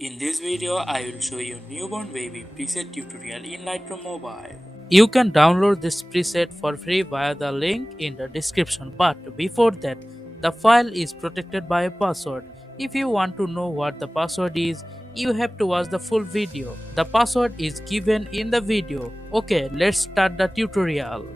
In this video, I will show you newborn baby preset tutorial in Lightroom Mobile. You can download this preset for free via the link in the description, but before that, the file is protected by a password. If you want to know what the password is, you have to watch the full video. The password is given in the video. Okay, let's start the tutorial.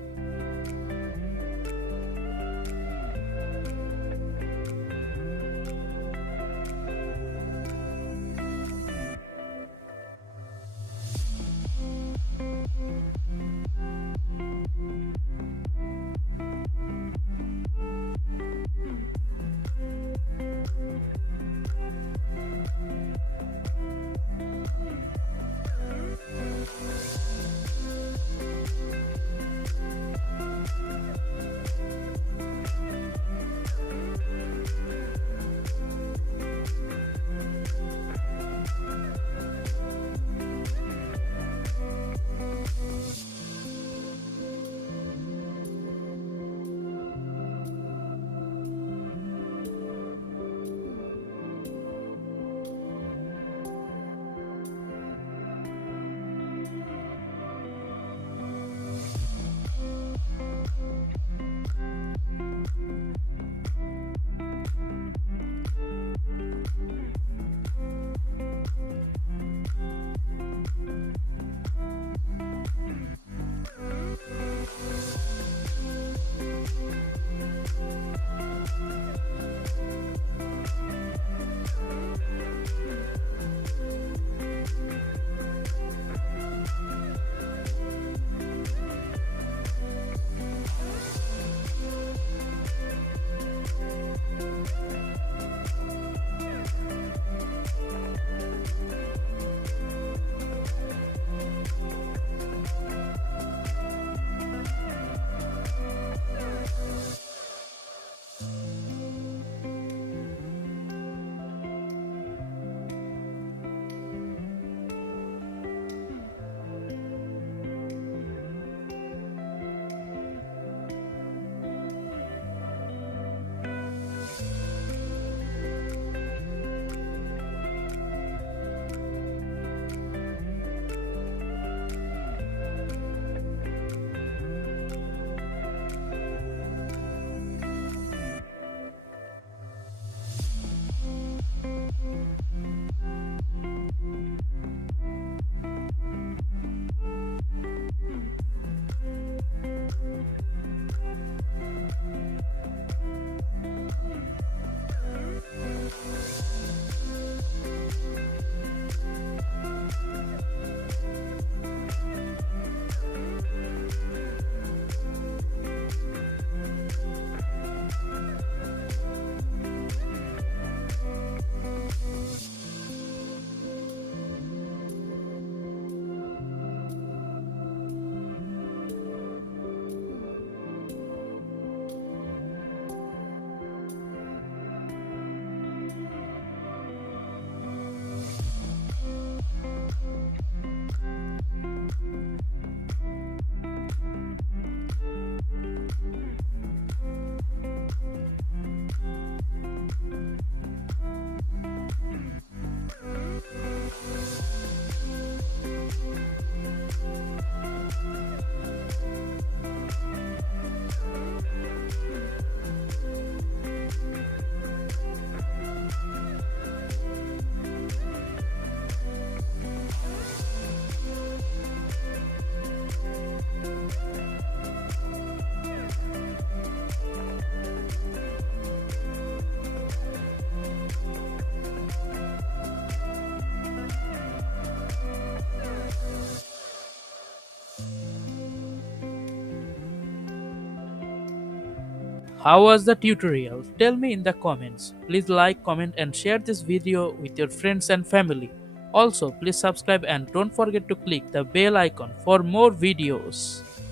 How was the tutorial? Tell me in the comments. Please like, comment and share this video with your friends and family. Also, please subscribe and don't forget to click the bell icon for more videos.